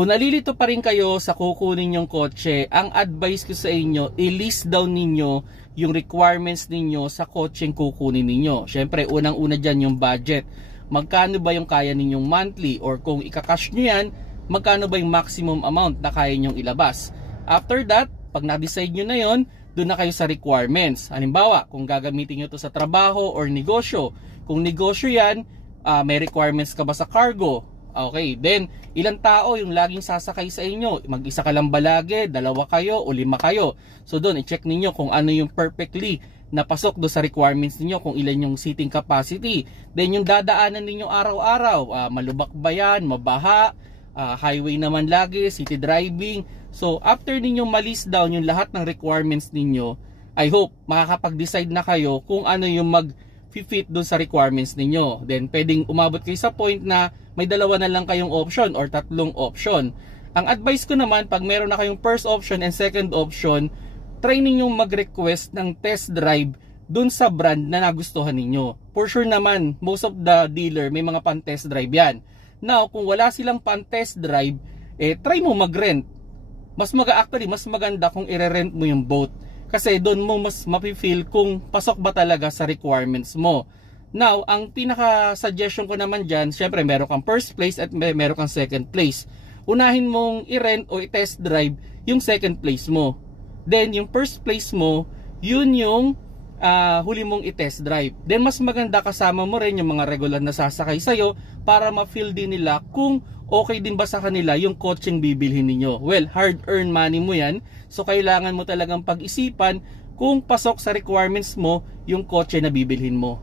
Kung nalilito pa rin kayo sa kukunin yung kotse, ang advice ko sa inyo, i-list down ninyo yung requirements ninyo sa kotseng kukunin ninyo. Syempre, unang-una dyan yung budget. Magkano ba yung kaya ninyong monthly? Or kung ikakash nyo yan, magkano ba yung maximum amount na kaya nyong ilabas? After that, pag na-decide nyo na yon, doon na kayo sa requirements. Halimbawa, kung gagamitin nyo to sa trabaho or negosyo. Kung negosyo yan, may requirements ka ba sa cargo? Okay, then ilang tao yung laging sasakay sa inyo? Mag-isa ka lang ba lagi? Dalawa kayo o lima kayo? So doon, i-check ninyo kung ano yung perfectly napasok do sa requirements ninyo, kung ilan yung seating capacity. Then yung dadaanan ninyo araw-araw, malubak ba yan, mabaha, highway naman lagi, city driving. So after ninyong malist down yung lahat ng requirements ninyo, I hope makakapag-decide na kayo kung ano yung mag-fit doon sa requirements ninyo. Then pwedeng umabot kayo sa point na may dalawa na lang kayong option or tatlong option. Ang advice ko naman, pag meron na kayong first option and second option, try ninyong mag-request ng test drive dun sa brand na nagustuhan ninyo. For sure naman, most of the dealer may mga pan-test drive yan. Now, kung wala silang pan-test drive, try mo mag-rent. Mas maganda kung i-rent mo yung boat. Kasi doon mo mas mapifeel kung pasok ba talaga sa requirements mo. Now, ang pinaka-suggestion ko naman dyan, syempre meron kang first place at meron kang second place. Unahin mong i-rent o i-test drive yung second place mo. Then, yung first place mo, yun yung huli mong i-test drive. Then, mas maganda kasama mo rin yung mga regular na sasakay sa'yo para ma-feel din nila kung okay din ba sa kanila yung kotseng bibilhin ninyo. Well, hard-earned money mo yan. So, kailangan mo talagang pag-isipan kung pasok sa requirements mo yung kotse na bibilhin mo.